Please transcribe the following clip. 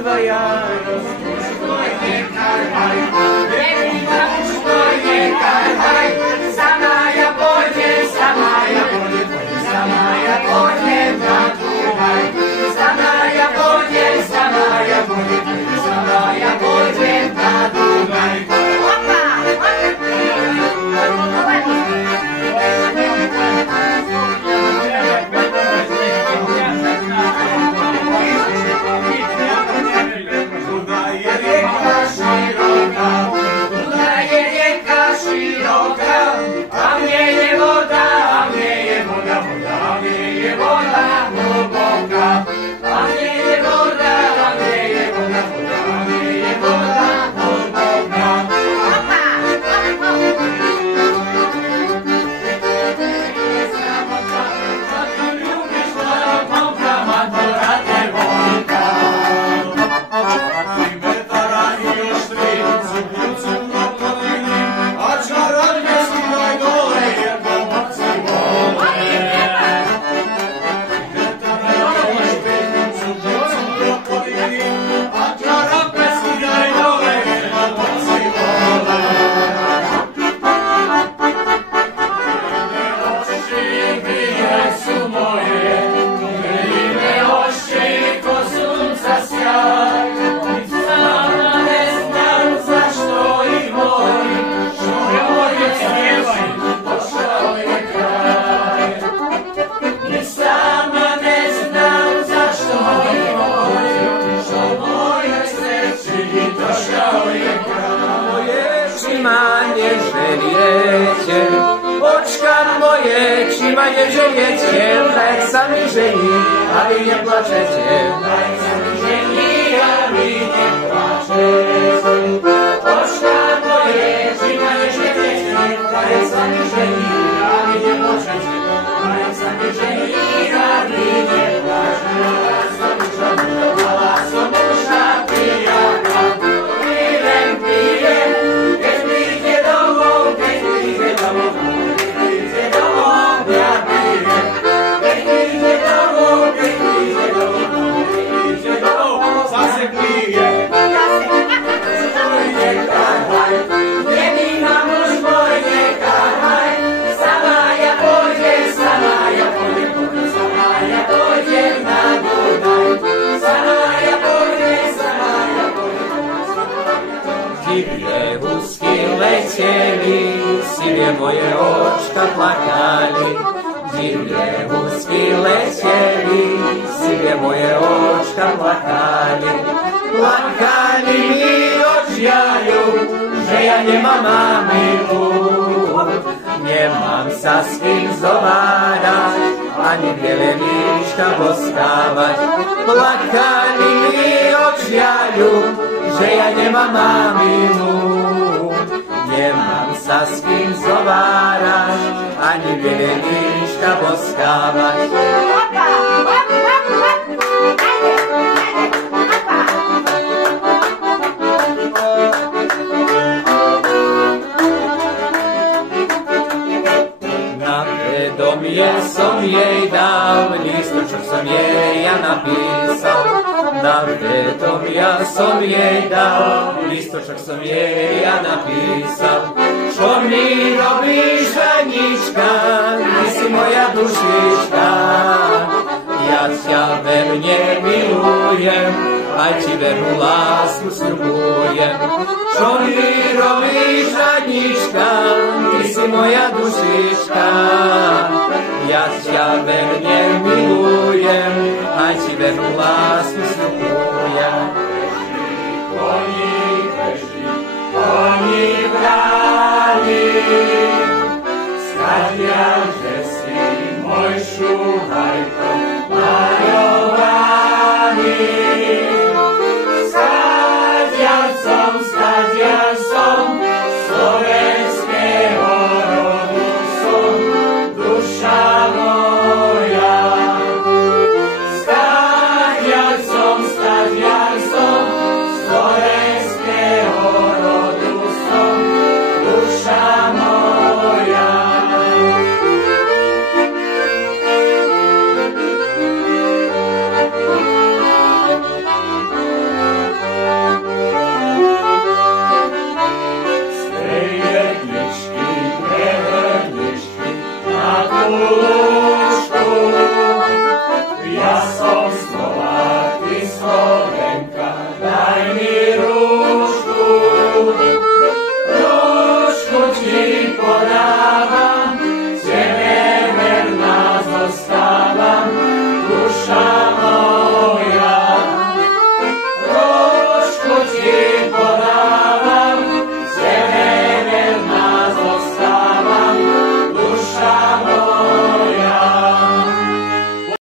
tvoja, už tvoj nekarhaj, Nevina už tvoj nekarhaj, sama ja pôjdem na Dunaj, sama ja pôjdem na Dunaj. Oczka moje, czy ma nie żeniecie, tak sami żeni, a wy nie płaczecie. Tak sami żeni, a wy nie płaczecie. Oczka moje, czy ma nie żeniecie, tak sami żeni, a wy nie płaczecie. Tak sami żeni, a wy nie płaczecie. Dziwne łuski lecieli, siwie moje oczka plakali. Dziwne łuski lecieli, siwie moje oczka plakali. Plakali mi od żalu, że ja nie mam mamilu. Nie mam sa z kim zovárať, ani biele líška poskávať. Plakali mi od žalu, že ja nemám mamilu. Nemám sa s kým zovárať, ani biele líška poskávať. Ja som jej dal, lístočok som jej ja napísal. Na vetom ja som jej dal, lístočok som jej ja napísal. Čo mi robíš, Anička, ty si moja dušička. Ja ťa verne milujem, aj ti vernú lásku sľubujem. Čo mi robíš, Anička, ty si moja dušička. Ja ťa verne milujem, aj ti vernú lásku sľubujem.